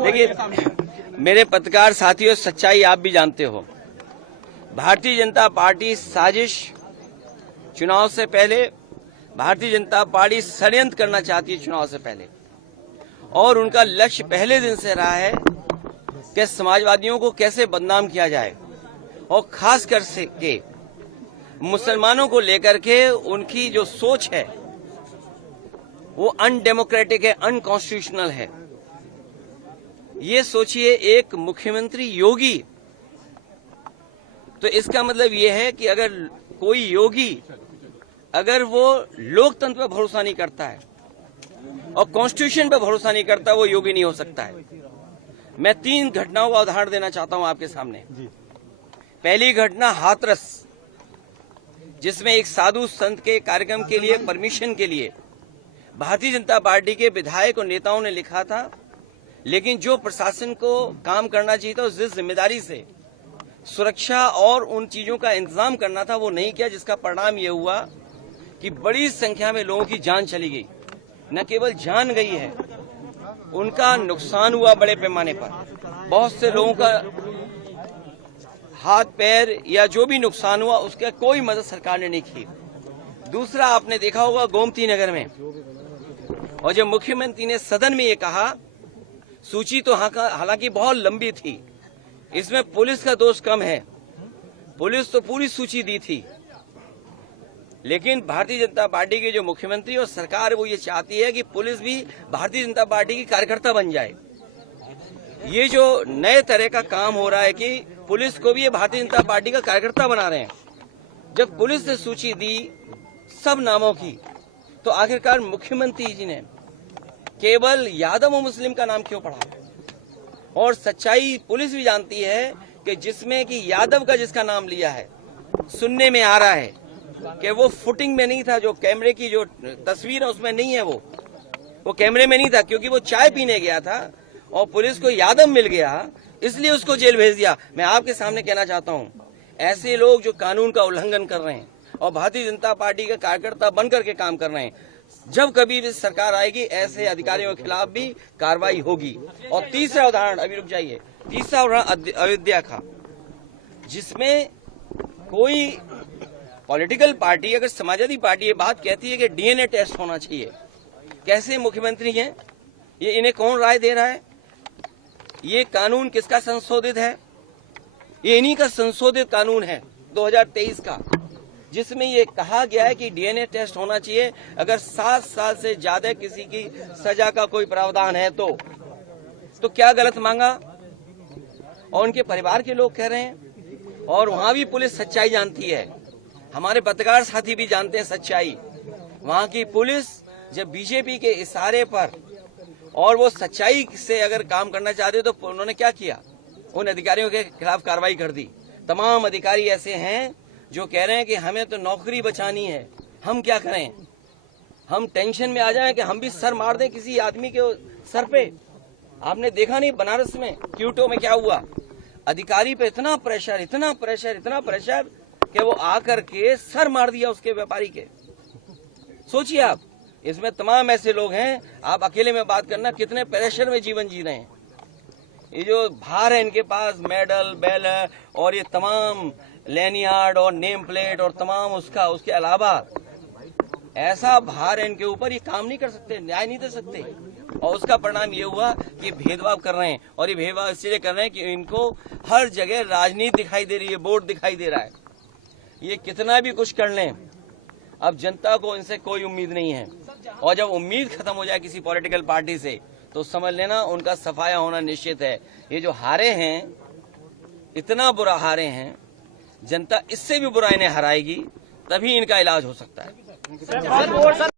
देखिए मेरे पत्रकार साथियों, सच्चाई आप भी जानते हो। भारतीय जनता पार्टी साजिश, चुनाव से पहले भारतीय जनता पार्टी षड्यंत्र करना चाहती है चुनाव से पहले, और उनका लक्ष्य पहले दिन से रहा है कि समाजवादियों को कैसे बदनाम किया जाए, और खास कर से के मुसलमानों को लेकर के उनकी जो सोच है वो अनडेमोक्रेटिक है, अनकॉन्स्टिट्यूशनल है। ये सोचिए एक मुख्यमंत्री योगी, तो इसका मतलब ये है कि अगर कोई योगी अगर वो लोकतंत्र पर भरोसा नहीं करता है और कॉन्स्टिट्यूशन पर भरोसा नहीं करता, वो योगी नहीं हो सकता है। मैं 3 घटनाओं का उदाहरण देना चाहता हूं आपके सामने। पहली घटना हाथरस, जिसमें एक साधु संत के कार्यक्रम के लिए परमिशन के लिए भारतीय जनता पार्टी के विधायक और नेताओं ने लिखा था, लेकिन जो प्रशासन को काम करना चाहिए था, जिस जिम्मेदारी से सुरक्षा और उन चीजों का इंतजाम करना था, वो नहीं किया, जिसका परिणाम ये हुआ कि बड़ी संख्या में लोगों की जान चली गई। न केवल जान गई है, उनका नुकसान हुआ बड़े पैमाने पर। बहुत से लोगों का हाथ पैर या जो भी नुकसान हुआ, उसका कोई मदद सरकार ने नहीं की। दूसरा, आपने देखा होगा गोमती नगर में, और जब मुख्यमंत्री ने सदन में ये कहा, सूची तो हालांकि बहुत लंबी थी, इसमें पुलिस का दोष कम है, पुलिस तो पूरी सूची दी थी, लेकिन भारतीय जनता पार्टी के जो मुख्यमंत्री और सरकार है वो ये चाहती है कि पुलिस भी भारतीय जनता पार्टी की कार्यकर्ता बन जाए। ये जो नए तरह का काम हो रहा है कि पुलिस को भी ये भारतीय जनता पार्टी का कार्यकर्ता बना रहे हैं। जब पुलिस ने सूची दी सब नामों की, तो आखिरकार मुख्यमंत्री जी ने केवल यादव और मुस्लिम का नाम क्यों पढ़ा? और सच्चाई पुलिस भी जानती है कि जिसमें कि यादव का जिसका नाम लिया है, सुनने में आ रहा है कि वो फुटिंग में नहीं था, जो कैमरे की जो तस्वीर है उसमें नहीं है, वो कैमरे में नहीं था, क्योंकि वो चाय पीने गया था और पुलिस को यादव मिल गया, इसलिए उसको जेल भेज दिया। मैं आपके सामने कहना चाहता हूं, ऐसे लोग जो कानून का उल्लंघन कर रहे हैं और भारतीय जनता पार्टी का कार्यकर्ता बनकर के काम कर रहे हैं, जब कभी भी सरकार आएगी ऐसे अधिकारियों के खिलाफ भी कार्रवाई होगी। और तीसरा उदाहरण, अभी रुक जाइए, तीसरा उदाहरण अयोध्या का, जिसमें कोई पॉलिटिकल पार्टी, अगर समाजवादी पार्टी ये बात कहती है कि डीएनए टेस्ट होना चाहिए, कैसे मुख्यमंत्री हैं ये, इन्हें कौन राय दे रहा है? ये कानून किसका संशोधित है? ये इन्हीं का संशोधित कानून है 2023 का, जिसमें ये कहा गया है कि डीएनए टेस्ट होना चाहिए अगर 7 साल से ज्यादा किसी की सजा का कोई प्रावधान है तो क्या गलत मांगा? और उनके परिवार के लोग कह रहे हैं, और वहां भी पुलिस सच्चाई जानती है, हमारे पत्रकार साथी भी जानते हैं सच्चाई। वहां की पुलिस जब बीजेपी के इशारे पर और वो सच्चाई से अगर काम करना चाहते तो उन्होंने क्या किया? उन अधिकारियों के खिलाफ कार्रवाई कर दी। तमाम अधिकारी ऐसे हैं जो कह रहे हैं कि हमें तो नौकरी बचानी है, हम क्या करें? हम टेंशन में आ जाएं कि हम भी सर मार दें किसी आदमी के सर पे। आपने देखा नहीं बनारस में क्यूटो में क्या हुआ? अधिकारी पे इतना प्रेशर, इतना प्रेशर, इतना प्रेशर कि वो आकर के सर मार दिया उसके व्यापारी के। सोचिए आप, इसमें तमाम ऐसे लोग हैं, आप अकेले में बात करना कितने प्रेशर में जीवन जी रहे हैं। ये जो भार है इनके पास, मेडल, बैनर और ये तमाम लैनियार्ड और नेम प्लेट और तमाम उसके अलावा ऐसा भार है इनके ऊपर, ये काम नहीं कर सकते, न्याय नहीं दे सकते। और उसका परिणाम ये हुआ कि भेदभाव कर रहे हैं, और ये भेदभाव इसलिए कर रहे हैं कि इनको हर जगह राजनीति दिखाई दे रही है, वोट दिखाई दे रहा है। ये कितना भी कुछ कर लें, अब जनता को इनसे कोई उम्मीद नहीं है, और जब उम्मीद खत्म हो जाए किसी पॉलिटिकल पार्टी से तो समझ लेना उनका सफाया होना निश्चित है। ये जो हारे हैं, इतना बुरा हारे हैं, जनता इससे भी बुरा इन्हें हराएगी, तभी इनका इलाज हो सकता है।